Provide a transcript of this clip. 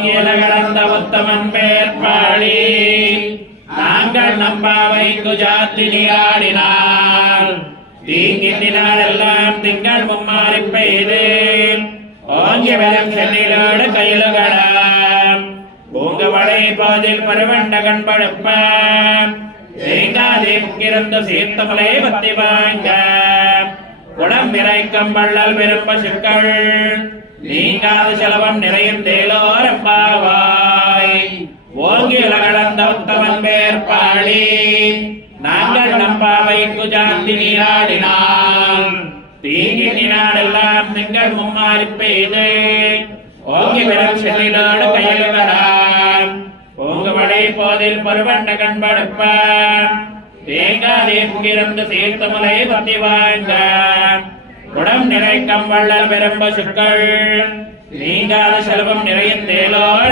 ஓங்கில கலந்த உத்தமன் பேர்பாடி நாங்கள் நம்பாவைக்கு ஜாத்தினி ஆடினாள் தீங்கினால் எல்லாம் திங்கள் மும்மாறி பெய்து ஓங்கி வரும் சென்னிலோடு கையிலுகளாம் பூங்கவளை போதில் பருவண்ட கண்படுப்ப தேங்காதே முக்கிருந்து சீர்த்தமலை பத்தி வாங்க குளம் நிறைக்கும் வள்ளல் பெரும் பசுக்கள் நீங்காத செலவம் நிறையும் தேலோரம்பாவாய் ஓங்கி உலகளந்த உத்தமன் பேர்பாடி நாங்கள் நம்பாவைக்கு ஜாத்தி நீராடினாள் தீங்கினால் எல்லாம் திங்கள் மும்மாறி பெய்து ஓங்கி வரும் செல்லினோடு கையிலுகளாம் பூங்கவளை போதில் பருவண்ட கண்படுப்ப தேங்காதே முகிருந்து சீர்த்தமலை பத்தி வாங்க குடம் நிறைக்கும் வள்ளல் பெரும் பசுக்கள் நீங்காத செல்வம் நிறையும் தேலோரம்பாவாய்